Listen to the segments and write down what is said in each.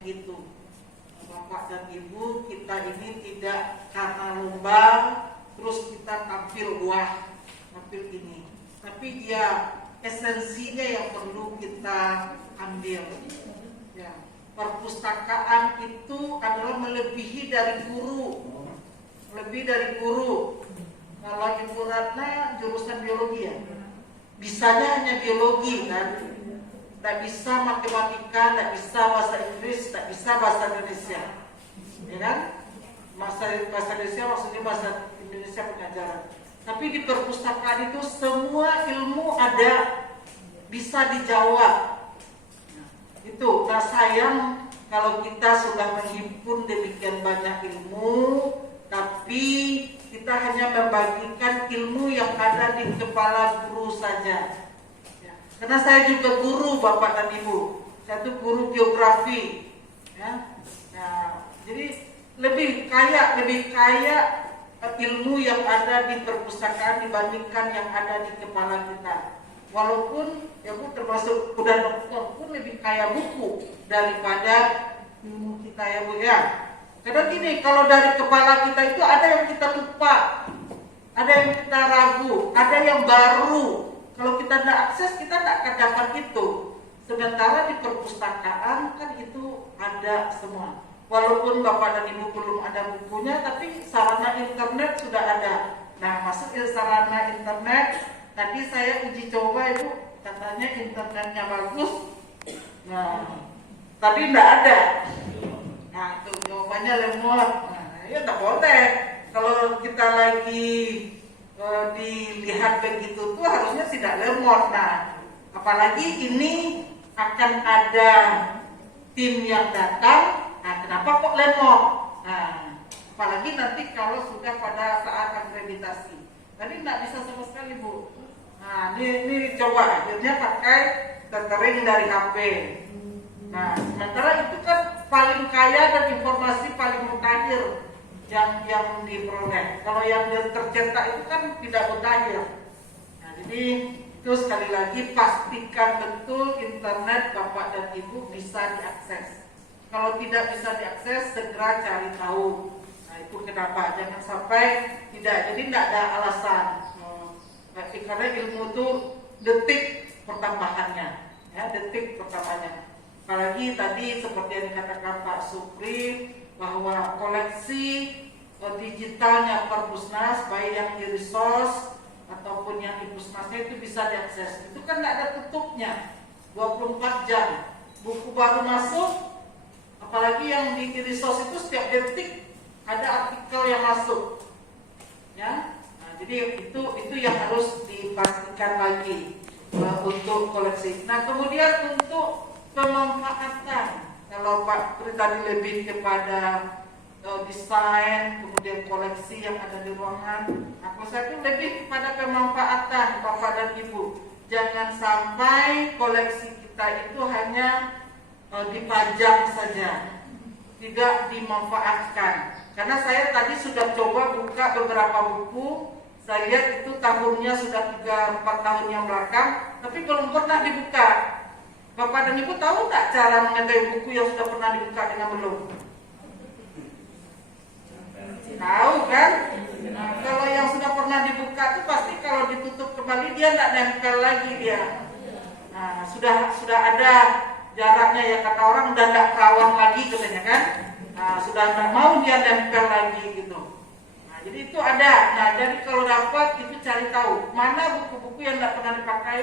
gitu. Bapak dan Ibu, kita ini tidak karena lomba terus kita tampil wah, tampil ini. Tapi dia esensinya yang perlu kita ambil. Ya, perpustakaan itu adalah melebihi dari guru. Lebih dari guru. Kalau Ibu Ratna jurusan biologi ya, bisanya hanya biologi kan. Tak bisa matematika, tak bisa bahasa Inggris, tak bisa bahasa Indonesia, ya kan? Bahasa Indonesia maksudnya bahasa Indonesia pengajaran. Tapi di perpustakaan itu semua ilmu ada, bisa dijawab. Nah, itu. Nah sayang kalau kita sudah menghimpun demikian banyak ilmu, tapi kita hanya membagikan ilmu yang ada di kepala guru saja. Karena saya juga guru Bapak dan Ibu, saya itu guru geografi, ya. Nah, jadi lebih kaya ilmu yang ada di perpustakaan dibandingkan yang ada di kepala kita. Walaupun ya Bu termasuk udah dokter pun lebih kaya buku daripada ilmu kita ya Bu ya. Karena gini, kalau dari kepala kita itu ada yang kita lupa, ada yang kita ragu, ada yang baru. Kalau kita tidak akses, kita tidak akan dapat itu. Sementara di perpustakaan kan itu ada semua. Walaupun Bapak dan Ibu belum ada bukunya, tapi sarana internet sudah ada. Nah, masuk ke sarana internet, tadi saya uji coba Ibu, katanya internetnya bagus. Nah, tapi tidak ada. Nah, itu jawabannya lemot. Nah, ya tidak boleh. Kalau kita lagi dilihat begitu tuh harusnya tidak lemot. Nah, apalagi ini akan ada tim yang datang. Nah, kenapa kok lemot? Nah, apalagi nanti kalau sudah pada saat akreditasi. Tadi tidak bisa sama sekali Bu. Nah, ini coba akhirnya pakai tethering dari HP. Nah, sementara itu kan paling kaya dan informasi paling mutakhir yang diperoleh. Kalau yang tercetak itu kan tidak mutakhir. Nah, jadi itu sekali lagi pastikan betul internet Bapak dan Ibu bisa diakses. Kalau tidak bisa diakses, segera cari tahu. Nah, itu kenapa? Jangan sampai tidak. Jadi tidak ada alasan. Karena ilmu itu detik pertambahannya, ya, detik pertambahannya. Apalagi tadi seperti yang dikatakan Pak Supri, bahwa koleksi digitalnya Perpusnas, baik yang di resource ataupun yang di Pusnasnya itu bisa diakses. Itu kan tidak ada tutupnya, 24 jam. Buku baru masuk, apalagi yang di resource itu setiap detik ada artikel yang masuk, ya. Nah, jadi itu yang harus dipastikan lagi untuk koleksi. Nah, kemudian untuk pemanfaatan. Kalau Pak Pri tadi lebih kepada desain, kemudian koleksi yang ada di ruangan. Aku saya itu lebih kepada pemanfaatan Bapak dan Ibu. Jangan sampai koleksi kita itu hanya dipajang saja, tidak dimanfaatkan. Karena saya tadi sudah coba buka beberapa buku, saya lihat itu tahunnya sudah 3-4 tahun yang belakang, tapi belum pernah dibuka. Bapak dan Ibu tahu tak cara mengetahui buku yang sudah pernah dibuka dengan belum? Tahu kan? Nah, kalau yang sudah pernah dibuka itu pasti kalau ditutup kembali dia tidak nempel lagi dia. Nah, sudah ada jaraknya ya, kata orang udah tidak kerawang lagi katanya kan? Nah, sudah tidak mau dia nempel lagi gitu. Nah, jadi itu ada. Nah, jadi kalau dapat itu cari tahu mana buku-buku yang tidak pernah dipakai,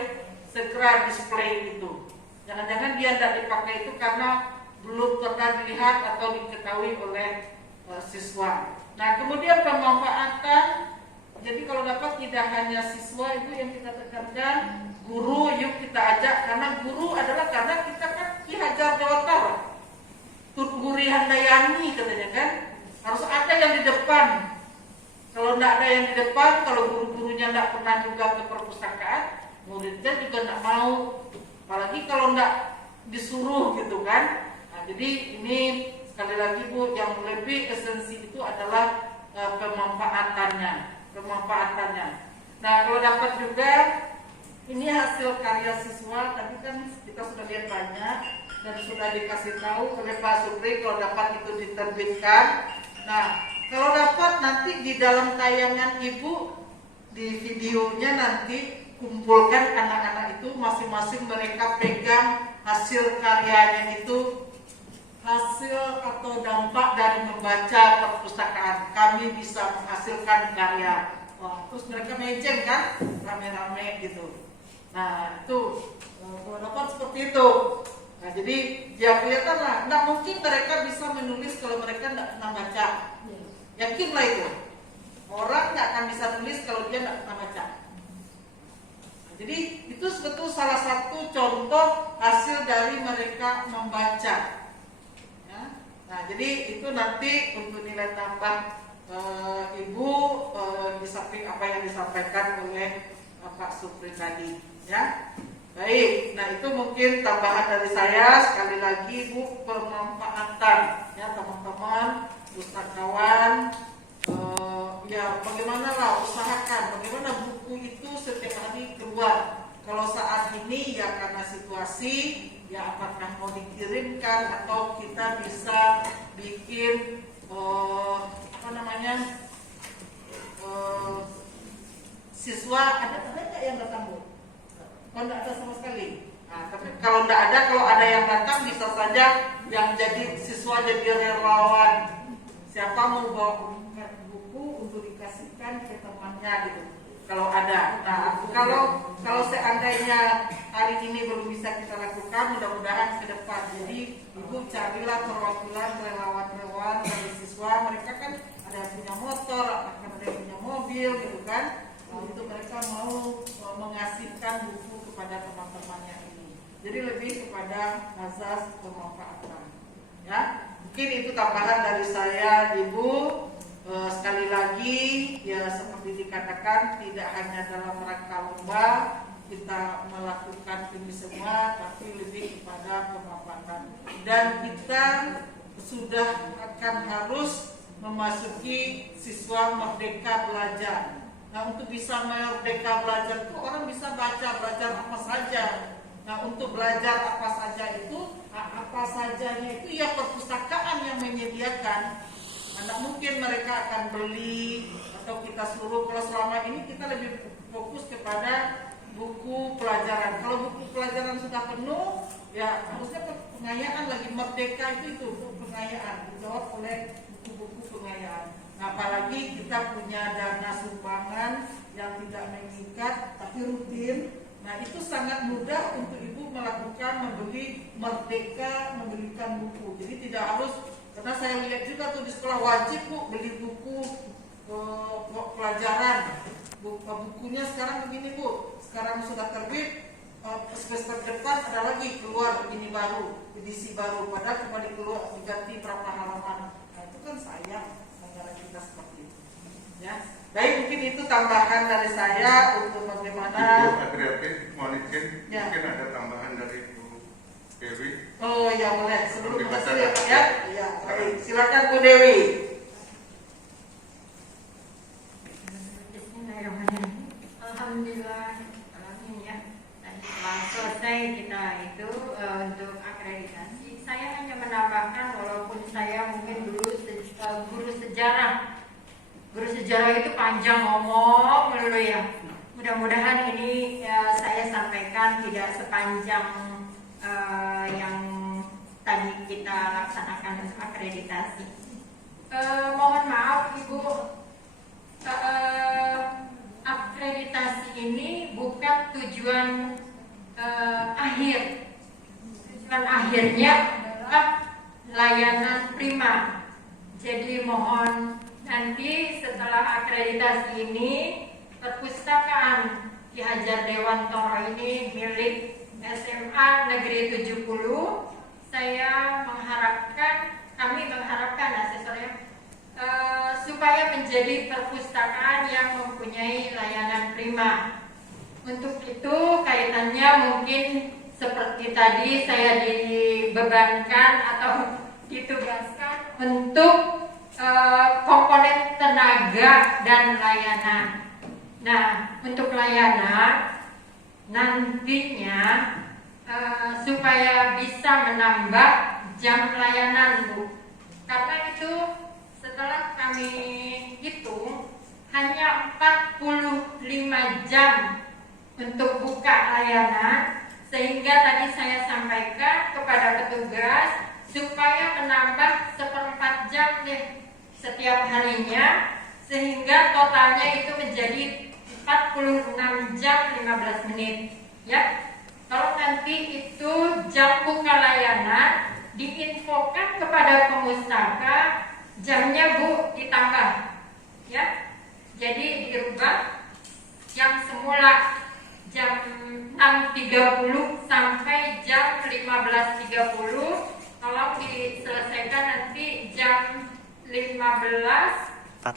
segera display itu. Jangan-jangan dia tidak dipakai itu karena belum pernah dilihat atau diketahui oleh siswa. Nah, kemudian pemanfaatan. Jadi kalau dapat tidak hanya siswa itu yang kita tekankan, guru yuk kita ajak, karena guru adalah karena kita kan Ki Hajar Dewantara, Tutguri Handayani katanya kan, harus ada yang di depan. Kalau tidak ada yang di depan, kalau guru-gurunya tidak pernah juga ke perpustakaan, muridnya juga tidak mau. Apalagi kalau enggak disuruh gitu kan. Nah, jadi ini sekali lagi Bu, yang lebih esensi itu adalah pemanfaatannya. Nah, kalau dapat juga ini hasil karya siswa, tadi kan kita sudah lihat banyak. dan sudah dikasih tahu oleh Pak Supri kalau dapat itu diterbitkan. Nah, kalau dapat nanti di dalam tayangan Ibu di videonya nanti kumpulkan anak-anak itu masing-masing mereka pegang hasil karyanya itu, hasil atau dampak dari membaca perpustakaan. Kami bisa menghasilkan karya. Wah, terus mereka mejeng kan, rame-rame gitu. Nah itu kalau dapat seperti itu. Nah jadi ya kelihatan lah, nggak mungkin mereka bisa menulis kalau mereka nggak pernah baca. Yakinlah itu. Orang nggak akan bisa nulis kalau dia nggak pernah baca. Nah, jadi itu sebetulnya salah satu contoh hasil dari mereka membaca. Ya. Nah jadi itu nanti untuk nilai tambah Ibu di samping apa yang disampaikan oleh Pak Supri tadi. Ya, baik. Nah itu mungkin tambahan dari saya. Sekali lagi Bu, pemanfaatan ya teman-teman pustakawan. Ya bagaimana lah usahakan bagaimana buku itu setiap hari keluar. Kalau saat ini ya karena situasi ya apakah mau dikirimkan atau kita bisa bikin apa namanya siswa ada nggak yang datang Bu? Kalau nggak ada sama sekali. Nah, tapi kalau nggak ada, kalau ada yang datang bisa saja yang jadi siswa jadi relawan. Siapa mau bawa buku untuk dikasihkan ke temannya gitu. Kalau ada. Nah, kalau seandainya hari ini belum bisa kita lakukan, mudah-mudahan ke depan. Jadi Ibu carilah perwakilan relawan-relawan dari siswa. Mereka kan ada yang punya motor, akan ada yang punya mobil gitu kan. Untuk mereka mau mengasihkan buku kepada teman-temannya ini. Jadi lebih kepada azas pemanfaatan. Ya, mungkin itu tambahan dari saya, Ibu. Sekali lagi, ya seperti dikatakan, tidak hanya dalam rangka lomba kita melakukan ini semua, tapi lebih kepada pemanfaatan. Dan kita sudah akan harus memasuki siswa merdeka belajar. Nah untuk bisa merdeka belajar itu orang bisa belajar apa saja. Nah untuk belajar apa saja itu, apa sajanya itu ya perpustakaan yang menyediakan. Tidak mungkin mereka akan beli atau kita suruh. Kalau selama ini kita lebih fokus kepada buku pelajaran. Kalau buku pelajaran sudah penuh, ya harusnya pengayaan lagi merdeka itu pengayaan dijawab oleh buku-buku pengayaan. Nah, apalagi kita punya dana sumbangan yang tidak mengikat tapi rutin. Nah itu sangat mudah untuk Ibu melakukan membeli merdeka, membelikan buku. Jadi tidak harus, karena saya lihat juga tuh di sekolah wajib Bu beli buku pelajaran. Bukunya sekarang begini Bu, sekarang sudah terbit, semester depan ada lagi keluar ini baru, edisi baru, padahal cuma diganti berapa halaman. Nah itu kan sayang negara kita seperti itu. Ya, baik mungkin itu tambahan dari saya untuk bagaimana. Ibu Adriati, mohon izin, Ya. mungkin ada tambahan dari Ibu Dewi. Oh ya boleh, sebelum Dibaca hasil ya Pak lagi. ya. Iya, baik. Silakan Bu Dewi. Alhamdulillah, ya. Tadi setelah selesai kita itu untuk akreditasi, saya hanya menambahkan walaupun saya mungkin dulu guru sejarah. Guru sejarah itu panjang ngomong melulu ya. Mudah-mudahan ini saya sampaikan tidak sepanjang yang tadi kita laksanakan akreditasi. Mohon maaf Ibu, akreditasi ini bukan tujuan akhir. Tujuan akhirnya adalah layanan prima. Jadi mohon nanti setelah akreditasi ini perpustakaan Ki Hajar Dewantoro ini milik SMA Negeri 70. Kami mengharapkan asesornya supaya menjadi perpustakaan yang mempunyai layanan prima. Untuk itu kaitannya mungkin seperti tadi saya dibebankan atau ditugaskan untuk komponen tenaga dan layanan. Nah, untuk layanan nantinya supaya bisa menambah jam pelayanan, Bu. Karena itu setelah kami hitung hanya 45 jam untuk buka layanan, sehingga tadi saya sampaikan kepada petugas supaya menambah 1/4 jam deh setiap harinya, sehingga totalnya itu menjadi 46 jam 15 menit ya. Kalau nanti itu jam buka layanan diinfokan kepada pemustaka, jamnya Bu ditambah ya. Jadi dirubah jam semula jam 6.30 sampai jam 15.30, tolong diselesaikan nanti jam 15.45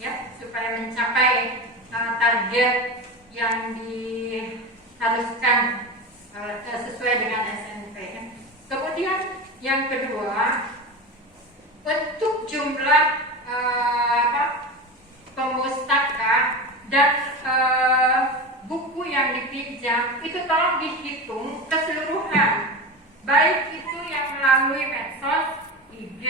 ya, supaya mencapai target yang diharuskan sesuai dengan SNP ya. Kemudian yang kedua, untuk jumlah pemustaka dan buku yang dipinjam itu tolong dihitung keseluruhan, baik itu yang melalui medsos, IG,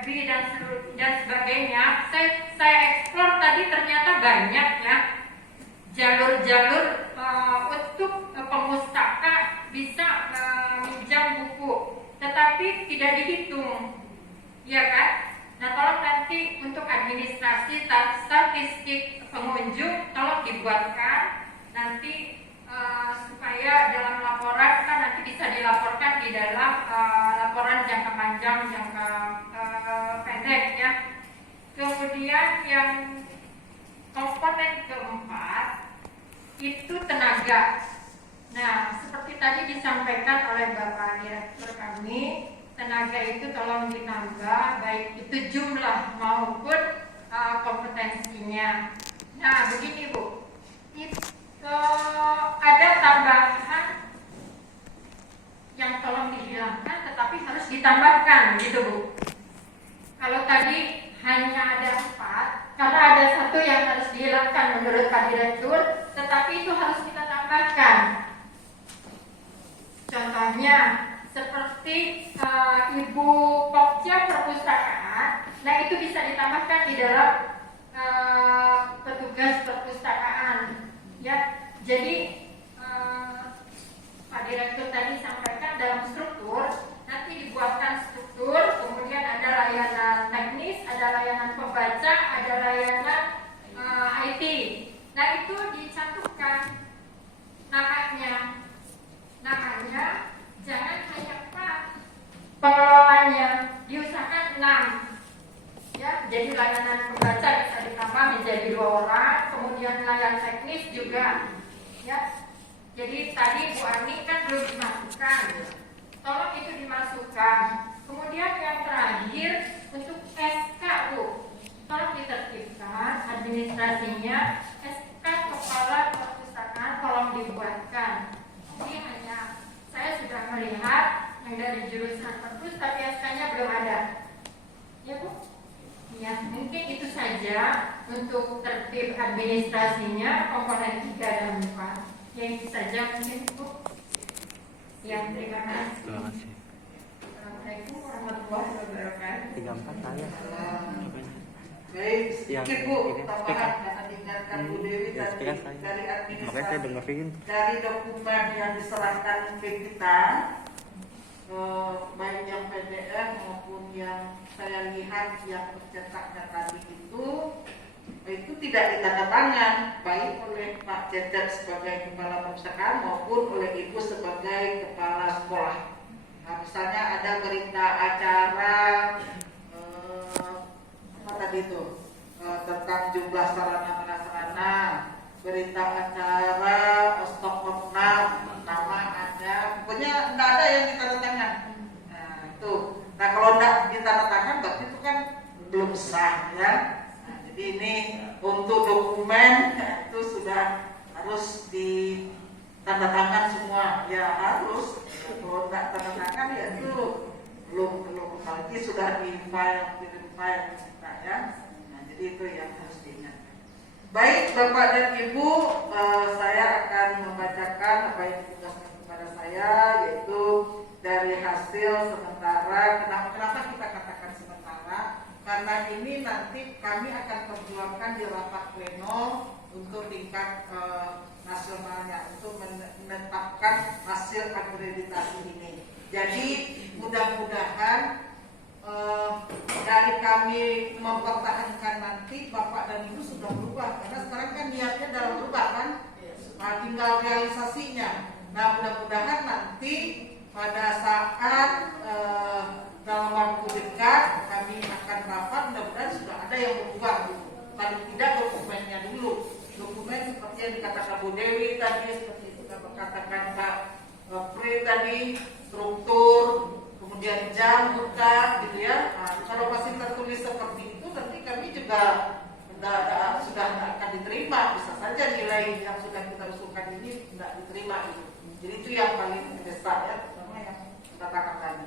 FB dan sebagainya. Saya eksplor tadi ternyata banyak ya jalur-jalur untuk pemustaka bisa meminjam buku, tetapi tidak dihitung, ya kan? Nah, tolong nanti untuk administrasi statistik pengunjung tolong dibuatkan nanti supaya dalam laporan kan nanti bisa dilaporkan di dalam laporan jangka panjang, jangka pendek ya. Kemudian yang komponen keempat itu tenaga. Nah, seperti tadi disampaikan oleh Bapak Direktur kami, tenaga itu tolong ditambah, baik itu jumlah maupun kompetensinya. Nah, begini Bu, ada tambahan yang tolong dihilangkan, tetapi harus ditambahkan, gitu Bu. Kalau tadi hanya ada 4, karena ada 1 yang harus dihilangkan menurut Pak Direktur, tetapi itu harus kita tambahkan. Contohnya seperti Ibu Pokja Perpustakaan, nah itu bisa ditambahkan di dalam petugas perpustakaan ya. Jadi Pak Direktur tadi sampaikan dalam struktur, nanti dibuatkan struktur, kemudian ada layanan teknis, ada layanan pembaca, ada layanan IT. Nah itu dicantumkan namanya jangan hanya 4 pengelolanya, diusahakan 6 ya. Jadi layanan pembaca bisa ditambah menjadi 2 orang, kemudian layanan teknis juga ya. Jadi tadi Bu Ani kan belum dimasukkan, tolong itu dimasukkan. Kemudian yang terakhir untuk SK Bu, tolong ditertibkan administrasinya. SK Kepala Perpustakaan tolong dibuatkan. Ini hanya saya sudah melihat yang dari jurusan perpus, tapi SK-nya belum ada ya Bu ya. Mungkin itu saja untuk tertib administrasinya, komponen 3 dan 4 ya. Itu saja mungkin Bu ya. Terima kasih. Assalamualaikum warahmatullahi wabarakatuh. 34 saya. Baik, sedikit Bu tambahan yang diingatkan Bu Dewi Ya, tadi saya. dari Makanya saya dengerin. dari dokumen yang diserahkan ke kita, baik yang PDF maupun yang saya lihat yang tercetaknya tadi itu tidak ditandatangan baik oleh Pak Cecep sebagai kepala perpustakaan maupun oleh Ibu sebagai kepala sekolah. Nah, misalnya ada berita acara apa tadi itu tentang jumlah sarana prasarana, berita acara stok opnam, nama ada, pokoknya tidak ada yang ditandatangan. Nah itu, nah kalau tidak ditandatangan berarti itu kan belum sah ya. Nah, jadi ini untuk dokumen itu sudah harus ditandatangan semua ya, harus. Kalau tidak tandatangan ya itu belum apalagi sudah di kirim file kita ya. Nah jadi itu yang harus diingat. Baik Bapak dan Ibu, saya akan membacakan apa yang ditugaskan saya, yaitu dari hasil sementara. Kenapa kita katakan sementara? Karena ini nanti kami akan perjuangkan di rapat pleno untuk tingkat nasionalnya, untuk menetapkan hasil akreditasi ini. Jadi mudah-mudahan dari kami mempertahankan nanti Bapak dan Ibu sudah berubah, karena sekarang kan niatnya dalam berubah kan, tinggal realisasinya. Nah, mudah-mudahan nanti pada saat dalam waktu dekat kami akan rapat, mudah-mudahan sudah ada yang berubah dulu. Paling tidak dokumennya dulu, dokumen seperti yang dikatakan Bu Dewi tadi, seperti itu katakan Pak Pri tadi, struktur, kemudian jam buka gitu ya. Nah, kalau masih tertulis seperti itu, nanti kami juga sudah akan diterima. Bisa saja nilai yang sudah kita usulkan ini tidak diterima gitu. Jadi itu yang paling besar ya, terutama yang kita katakan.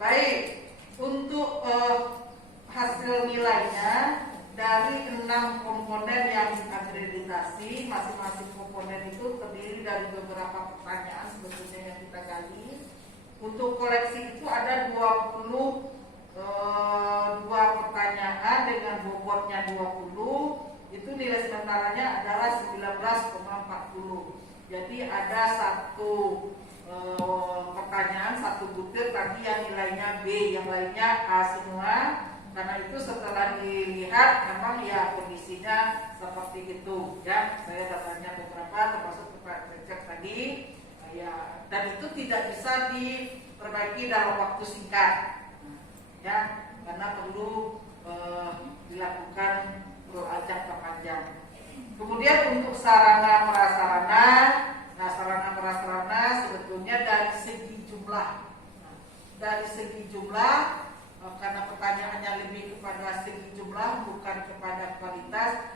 Baik, untuk hasil nilainya dari 6 komponen yang akreditasi, masing-masing komponen itu terdiri dari beberapa pertanyaan sebetulnya yang kita gali. Untuk koleksi itu ada 22 pertanyaan dengan bobotnya 20, itu nilai sementaranya adalah 19,40. Jadi ada satu pertanyaan, satu butir tadi yang nilainya B, yang lainnya A semua. Karena itu setelah dilihat memang ya kondisinya seperti itu ya. Saya datanya beberapa termasuk Pak Cecep tadi ya, dan itu tidak bisa diperbaiki dalam waktu singkat ya, karena perlu dilakukan jangka panjang. Kemudian untuk sarana prasarana, nah sarana prasarana sebetulnya dari segi jumlah, karena pertanyaannya lebih kepada segi jumlah bukan kepada kualitas.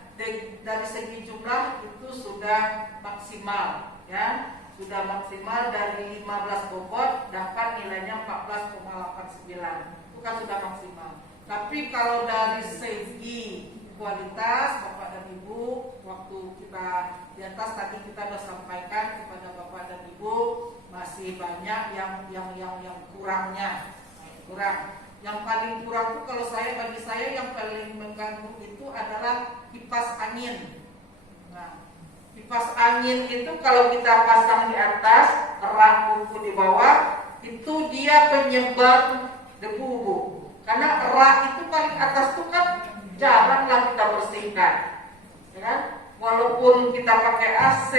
Dari segi jumlah itu sudah maksimal ya, sudah maksimal dari 15 bobot dapat nilainya 14,89, itu kan sudah maksimal. Tapi kalau dari segi kualitas, Bapak dan Ibu, waktu kita di atas tadi kita sudah sampaikan kepada Bapak dan Ibu masih banyak yang kurangnya, kurang. Yang paling kurang itu kalau bagi saya yang paling mengganggu itu adalah kipas angin. Nah, kipas angin itu kalau kita pasang di atas, rak buku di bawah, itu dia penyebar debu Bu. Karena rak itu paling atas itu kan jaranglah kita bersihkan, ya kan? Walaupun kita pakai AC,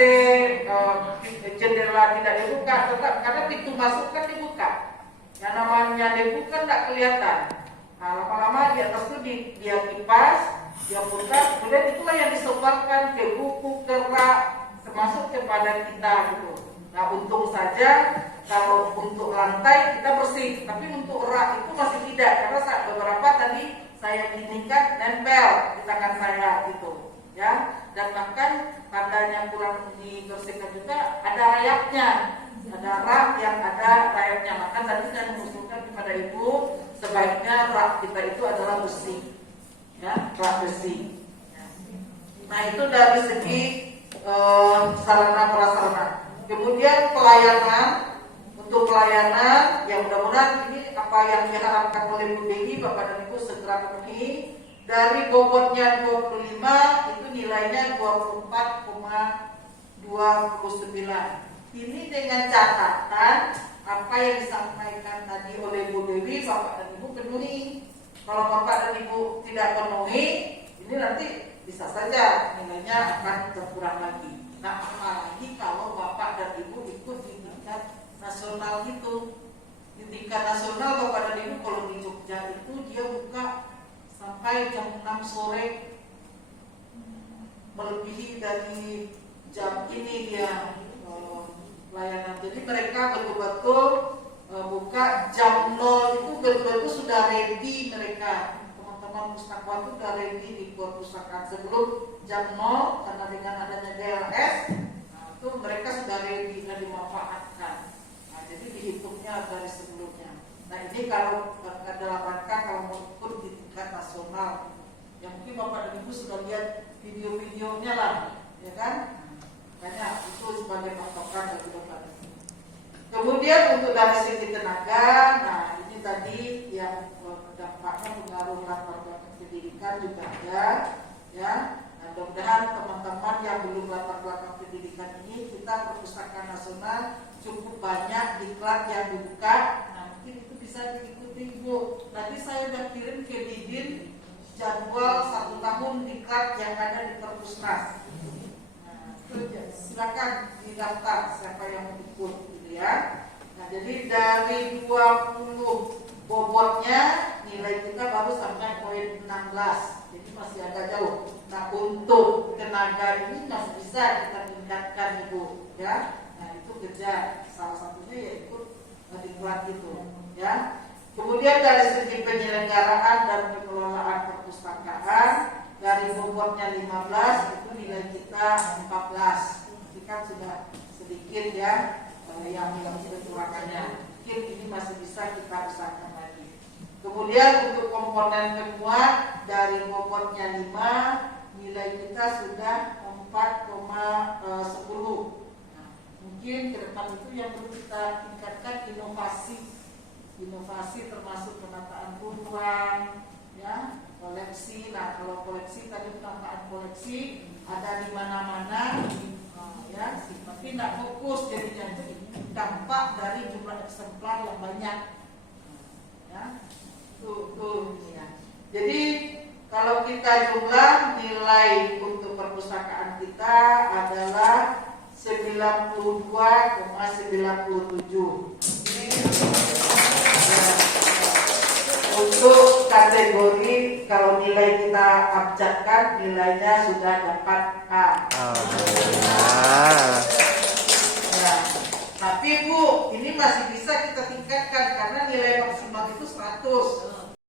jendela tidak dibuka, tetap karena pintu masuk kan dibuka. Yang namanya debu kan tidak kelihatan. Nah, lama-lama di atas itu dia kipas, dia buka, kemudian itulah yang disebarkan ke buku, ke rak, termasuk kepada kita gitu. Nah, untung saja kalau untuk lantai kita bersih, tapi untuk rak itu masih tidak, karena beberapa tadi saya ginikan nempel di tangan saya gitu, ya. Dan bahkan tandanya kurang dibersihkan juga ada rayapnya. Ada rak yang ada rayapnya, maka tadi saya mengusulkan kepada Ibu sebaiknya rak kita itu adalah bersih, ya, rak bersih. Nah itu dari segi sarana prasarana. Kemudian pelayanan, untuk pelayanan yang mudah-mudahan ini apa yang diharapkan oleh Bu Dewi, Bapak dan Ibu segera penuhi. Dari bobotnya 25 itu nilainya 24,29. Ini dengan catatan apa yang disampaikan tadi oleh Bu Dewi, Bapak dan Ibu penuhi. Kalau Bapak dan Ibu tidak penuhi, ini nanti bisa saja nilainya akan berkurang lagi. Nah, apalagi kalau Bapak dan Ibu ikut di tingkat nasional itu. Di tingkat nasional Bapak dan Ibu kalau di Jogja itu dia buka sampai jam 6 sore, melebihi dari jam ini dia layanan. Jadi mereka betul-betul buka jam 0 itu betul-betul sudah ready mereka. Teman-teman pustakawan itu sudah ready di perpustakaan sebelum jam 0, karena dengan adanya DLS, nah, itu mereka sudah ready dan dimanfaatkan. Nah, jadi dihitungnya dari sebelumnya. Nah ini kalau dalam rangka kalau mau ikut di tingkat nasional, yang mungkin Bapak dan Ibu sudah lihat video-videonya lah, ya kan? Makanya itu sebagai patokan bagi Bapak. Kemudian untuk dari segi tenaga, nah ini tadi yang dampaknya pengaruh latar belakang pendidikan juga ada, ya. Nah, mudah-mudahan teman-teman yang belum latar belakang pendidikan ini, kita Perpustakaan Nasional cukup banyak diklat yang dibuka. Nah mungkin itu bisa diikuti Bu. Nanti saya udah kirim ke Didin jadwal 1 tahun diklat yang ada di Perpusnas. Nah, silakan didaftar siapa yang mau ikut gitu ya. Nah, jadi dari 20 bobotnya nilai kita baru sampai poin 16. Jadi masih agak jauh. Nah, untuk tenaga ini masih bisa kita tingkatkan Ibu ya. Nah, itu kerja salah satunya yaitu diklat itu ya. Kemudian dari segi penyelenggaraan dan pengelolaan perpustakaan, dari bobotnya 15 itu nilai kita 14. Ini kan sudah sedikit ya yang kekurangannya. Mungkin ini masih bisa kita usahakan lagi. Kemudian untuk komponen penguat dari bobotnya 5, nilai kita sudah 4,10. Nah, mungkin ke depan itu yang perlu kita tingkatkan inovasi termasuk penataan ruang, ya, koleksi. Nah, kalau koleksi tadi penataan koleksi ada di mana-mana, ya, tapi tidak fokus jadinya itu dampak dari jumlah eksemplar yang banyak, ya, tuh, ya. Jadi kalau kita jumlah nilai untuk perpustakaan kita adalah 92,97. Untuk kategori kalau nilai kita abjadkan nilainya sudah dapat A. Ya, tapi Bu, ini masih bisa kita tingkatkan karena nilai maksimal itu 100.